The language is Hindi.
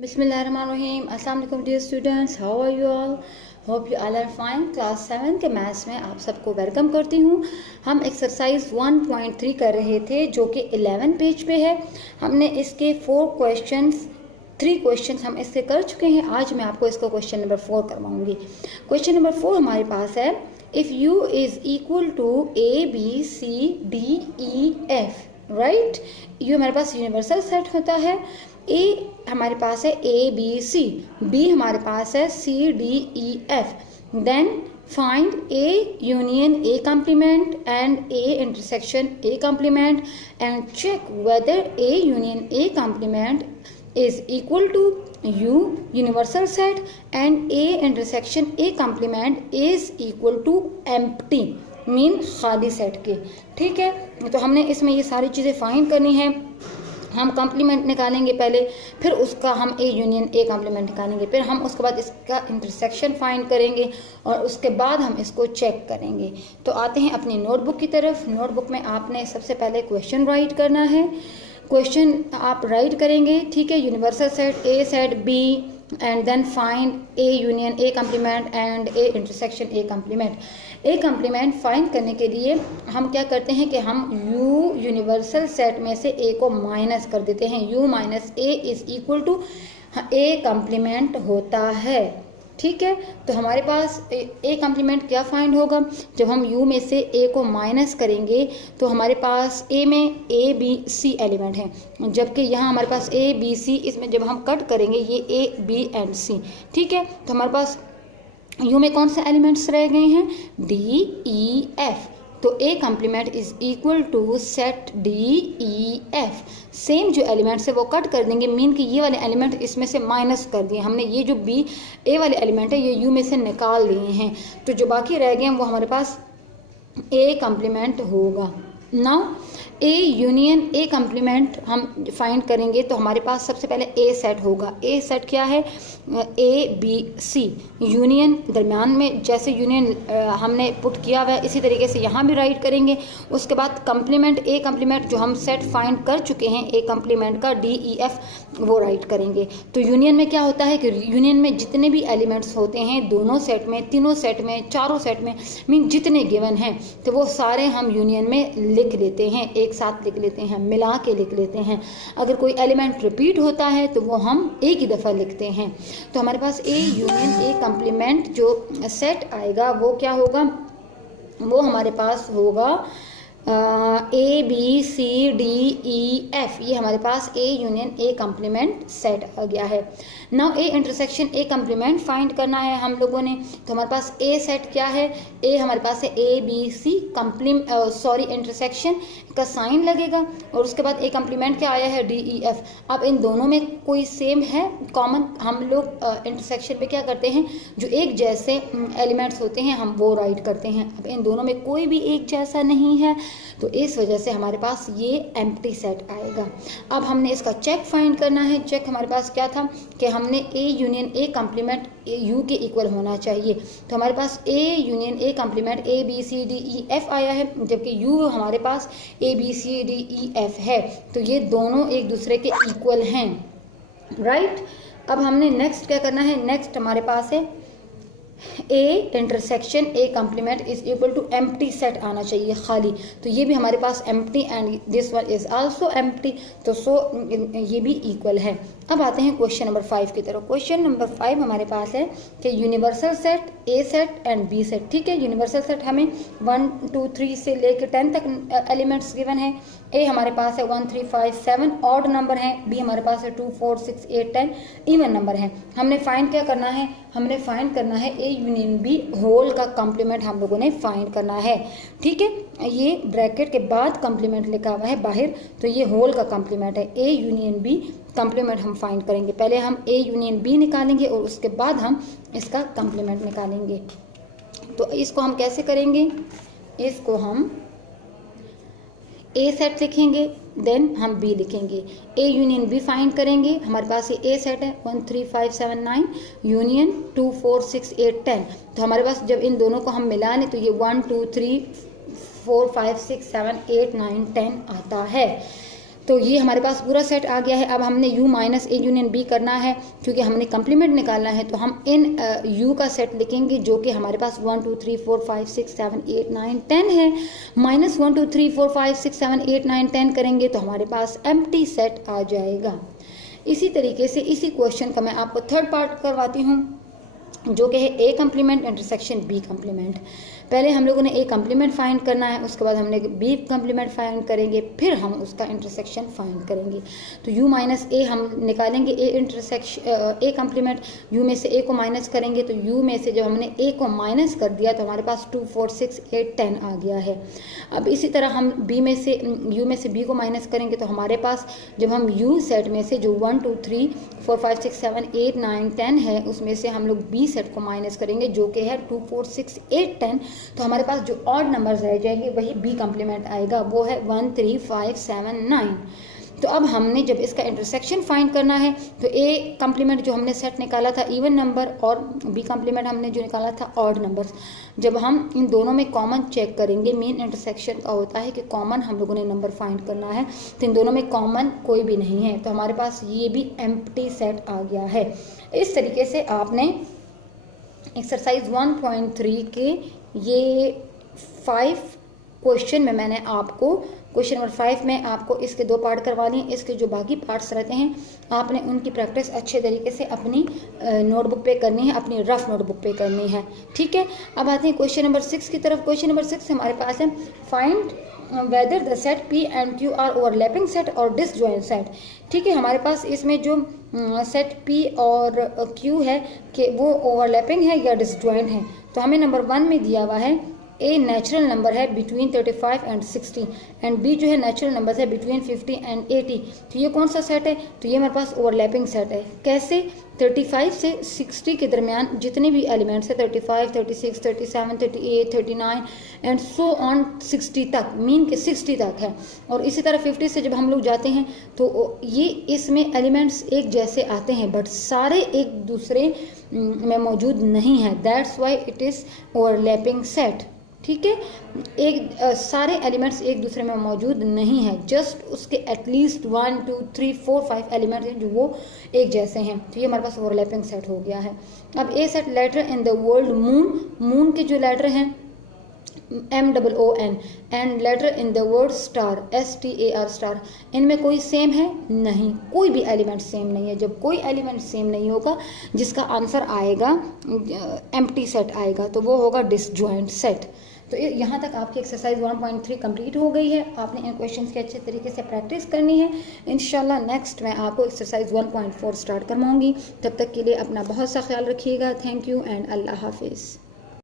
बिस्मिल्लाहिर्रहमानिर्रहीम। अस्सलाम वालेकुम dear students, how are you all? Hope you all are fine. Class 7 के मैथ्स में आप सबको वेलकम करती हूँ। हम एक्सरसाइज 1.3 कर रहे थे जो कि 11 पेज पे है। हमने इसके 3 क्वेश्चंस हम इससे कर चुके हैं। आज मैं आपको इसका क्वेश्चन नंबर 4 करवाऊंगी। क्वेश्चन नंबर 4 हमारे पास है, if U is equal to ABCDEF, right. ये हमारे पास यूनिवर्सल सेट होता है। ए हमारे पास है ABC, बी हमारे पास है CDEF। Then find A union A complement and A intersection A complement and check whether A union A complement is equal to U universal set and A intersection A complement is equal to empty, mean खाली सेट के। ठीक है, तो हमने इसमें ये सारी चीज़ें फाइंड करनी है। हम कॉम्प्लीमेंट निकालेंगे पहले, फिर उसका हम ए यूनियन ए कॉम्प्लीमेंट निकालेंगे, फिर हम उसके बाद इसका इंटरसेक्शन फाइंड करेंगे और उसके बाद हम इसको चेक करेंगे। तो आते हैं अपनी नोटबुक की तरफ। नोटबुक में आपने सबसे पहले क्वेश्चन राइट करना है। क्वेश्चन आप राइट करेंगे, ठीक है। Universal set A set B and then find A union A complement and A intersection A complement. A complement find करने के लिए हम क्या करते हैं कि हम यू यूनिवर्सल सेट में से ए को माइनस कर देते हैं। U minus A is equal to A complement होता है। ठीक है, तो हमारे पास ए कॉम्प्लीमेंट क्या फाइंड होगा? जब हम यू में से ए को माइनस करेंगे तो हमारे पास ए में ए बी सी एलिमेंट है, जबकि यहाँ हमारे पास ए बी सी, इसमें जब हम कट करेंगे ये ए बी एंड सी। ठीक है, तो हमारे पास यू में कौन से एलिमेंट्स रह गए हैं? D E F. तो A complement is equal to set DEF। Same जो एलिमेंट्स है वो कट कर देंगे, मीन कि ये वाले एलिमेंट इसमें से माइनस कर दिए हमने। ये जो बी ए वाले एलिमेंट है ये यू में से निकाल लिए हैं, तो जो बाकी रह गए हैं वो हमारे पास ए कॉम्प्लीमेंट होगा। Now A union A complement हम फाइंड करेंगे तो हमारे पास सबसे पहले ए सेट होगा। ए सेट क्या है? ABC। यूनियन दरमियान में जैसे यूनियन हमने पुट किया हुआ है इसी तरीके से यहाँ भी राइट करेंगे। उसके बाद कॉम्प्लीमेंट ए कॉम्प्लीमेंट जो हम सेट फाइंड कर चुके हैं ए कॉम्प्लीमेंट का DEF, वो राइट करेंगे। तो यूनियन में क्या होता है कि यूनियन में जितने भी एलिमेंट्स होते हैं दोनों सेट में, तीनों सेट में, चारों सेट में, मीन जितने गिवन हैं तो वो सारे हम यूनियन में लिख लेते हैं, एक साथ लिख लेते हैं, मिला के लिख लेते हैं। अगर कोई एलिमेंट रिपीट होता है तो वो हम एक ही दफ़ा लिखते हैं। तो हमारे पास ए यूनियन ए कॉम्प्लीमेंट जो सेट आएगा वो क्या होगा? वो हमारे पास होगा ABCDEF। ये हमारे पास A union A complement set आ गया है। Now A intersection A complement find करना है हम लोगों ने। तो हमारे पास ए सेट क्या है? ए हमारे पास है ABC इंटरसेक्शन का साइन लगेगा और उसके बाद ए कॉम्प्लीमेंट क्या आया है? DEF। अब इन दोनों में कोई सेम है कॉमन? हम लोग इंटरसेक्शन पे क्या करते हैं, जो एक जैसे एलिमेंट्स होते हैं हम वो राइट करते हैं। अब इन दोनों में कोई भी एक जैसा नहीं है तो इस वजह से हमारे पास ये एम्प्टी सेट आएगा। अब हमने इसका चेक फाइंड करना है। चेक हमारे पास क्या था कि हमने A union A complement U के इक्वल होना चाहिए। तो हमारे पास A union A complement ABCDEF आया है, जबकि यू हमारे पास ABCDEF है। तो ये दोनों एक दूसरे के इक्वल हैं, राइट। अब हमने नेक्स्ट क्या करना है? नेक्स्ट हमारे पास है A intersection A complement is equal to empty set आना चाहिए, खाली। तो ये भी हमारे पास empty and this one is also empty, तो ये भी इक्वल है। अब आते हैं क्वेश्चन नंबर 5 की तरफ। क्वेश्चन नंबर 5 हमारे पास है कि universal set A set and B set. ठीक है, यूनिवर्सल सेट हमें 1 2 3 से लेकर 10 तक एलिमेंट्स गिवन है। ए हमारे पास है 1 3 5 7 ऑड नंबर है, बी हमारे पास है 2 4 6 8 10 इवन नंबर है। हमने फाइंड क्या करना है? हमने फाइंड करना है ए यूनियन बी होल का कॉम्प्लीमेंट हम लोगों ने फाइंड करना है। ठीक है, ये ब्रैकेट के बाद कॉम्प्लीमेंट लिखा हुआ है बाहर, तो ये होल का कॉम्प्लीमेंट है। ए यूनियन बी कॉम्प्लीमेंट हम फाइंड करेंगे। पहले हम ए यूनियन बी निकालेंगे और उसके बाद हम इसका कॉम्प्लीमेंट निकालेंगे। तो इसको हम कैसे करेंगे? इसको हम ए सेट लिखेंगे, देन हम बी लिखेंगे। ए यूनियन बी फाइंड करेंगे। हमारे पास ये ए सेट है 1 3 5 7 9 यूनियन 2 4 6 8 10। तो हमारे पास जब इन दोनों को हम मिला लें तो ये 1 2 3 4 5 6 7 8 9 10 आता है। तो ये हमारे पास पूरा सेट आ गया है। अब हमने u minus A union B करना है, क्योंकि हमने कंप्लीमेंट निकालना है। तो हम इन u का सेट लिखेंगे जो कि हमारे पास 1 2 3 4 5 6 7 8 9 10 है। माइनस 1 2 3 4 5 6 7 8 9 10 करेंगे तो हमारे पास एम्प्टी सेट आ जाएगा। इसी तरीके से इसी क्वेश्चन का मैं आपको थर्ड पार्ट करवाती हूँ, जो कि है ए कंप्लीमेंट इंटरसेक्शन बी कंप्लीमेंट। पहले हम लोगों ने ए कंप्लीमेंट फाइंड करना है, उसके बाद हमने बी कंप्लीमेंट फाइंड करेंगे, फिर हम उसका इंटरसेक्शन फाइंड करेंगे। तो u माइनस ए हम निकालेंगे, ए इंटरसेक्शन ए कंप्लीमेंट, u में से ए को माइनस करेंगे। तो u में से जब हमने ए को माइनस कर दिया तो हमारे पास 2 4 6 8 10 आ गया है। अब इसी तरह हम u में से b को माइनस करेंगे तो हमारे पास जब हम u सेट में से जो 1 2 3 4 5 6 7 8 9 10 है उसमें से हम लोग b सेट को माइनस करेंगे जो कि है 2 4 6 8 10, तो हमारे पास जो ऑड नंबर्स रह जाएंगे वही बी कंप्लीमेंट आएगा, वो है 1 3 5 7 9। तो अब हमने जब इसका इंटरसेक्शन फाइंड करना है तो ए कंप्लीमेंट जो हमने सेट निकाला था इवन नंबर और बी कंप्लीमेंट हमने जो निकाला था ऑड नंबर्स, जब हम इन दोनों में कॉमन चेक करेंगे, मेन इंटरसेक्शन का होता है कि कॉमन हम लोगों ने नंबर फाइंड करना है, तो इन दोनों में कॉमन कोई भी नहीं है, तो हमारे पास ये भी एम्प्टी सेट आ गया है। इस तरीके से आपने एक्सरसाइज 1.3 के ये 5 क्वेश्चन में मैंने आपको क्वेश्चन नंबर 5 में आपको इसके 2 पार्ट करवाने हैं। इसके जो बाकी पार्ट्स रहते हैं आपने उनकी प्रैक्टिस अच्छे तरीके से अपनी नोटबुक पे करनी है, अपनी रफ नोटबुक पे करनी है, ठीक है। अब आते हैं क्वेश्चन नंबर 6 की तरफ। क्वेश्चन नंबर 6 हमारे पास है find whether the set P and Q are overlapping set और डिसजॉइंट सेट, ठीक है। हमारे पास इसमें जो सेट P और Q है कि वो ओवरलैपिंग है या डिसजॉइंट है। तो हमें नंबर 1 में दिया हुआ है ए नेचुरल नंबर है बिटवीन 35 एंड 60 एंड बी जो है नेचुरल नंबर है बिटवीन 50 एंड 80। तो ये कौन सा सेट है? तो ये हमारे पास ओवरलैपिंग सेट है। कैसे? 35 से 60 के दरमियान जितने भी एलिमेंट्स है 35, 36, 37, 38, 39 एंड सो ऑन 60 तक, मीन के 60 तक है। और इसी तरह 50 से जब हम लोग जाते हैं तो ये इसमें एलिमेंट्स एक जैसे आते हैं बट सारे एक दूसरे में मौजूद नहीं है, that's why it is overlapping set, ठीक है। एक सारे एलिमेंट्स एक दूसरे में मौजूद नहीं है, जस्ट उसके एटलीस्ट 1 2 3 4 5 एलिमेंट्स हैं जो वो एक जैसे हैं। तो ये हमारे पास ओवरलैपिंग सेट हो गया है। अब a set letter in the world moon, moon के जो लेटर हैं MOON and letter in the word star STAR star, इनमें कोई सेम है? नहीं, कोई भी एलिमेंट सेम नहीं है। जब कोई एलिमेंट सेम नहीं होगा जिसका आंसर आएगा एम्प्टी सेट आएगा, तो वो होगा डिसजॉइंट सेट। तो यहाँ तक आपकी एक्सरसाइज 1.3 कंप्लीट हो गई है। आपने इन क्वेश्चंस की अच्छे तरीके से प्रैक्टिस करनी है। इंशाल्लाह नेक्स्ट मैं आपको एक्सरसाइज 1.4 स्टार्ट करवाऊंगी। तब तक के लिए अपना बहुत सा ख्याल रखिएगा। थैंक यू एंड अल्लाह हाफिज़।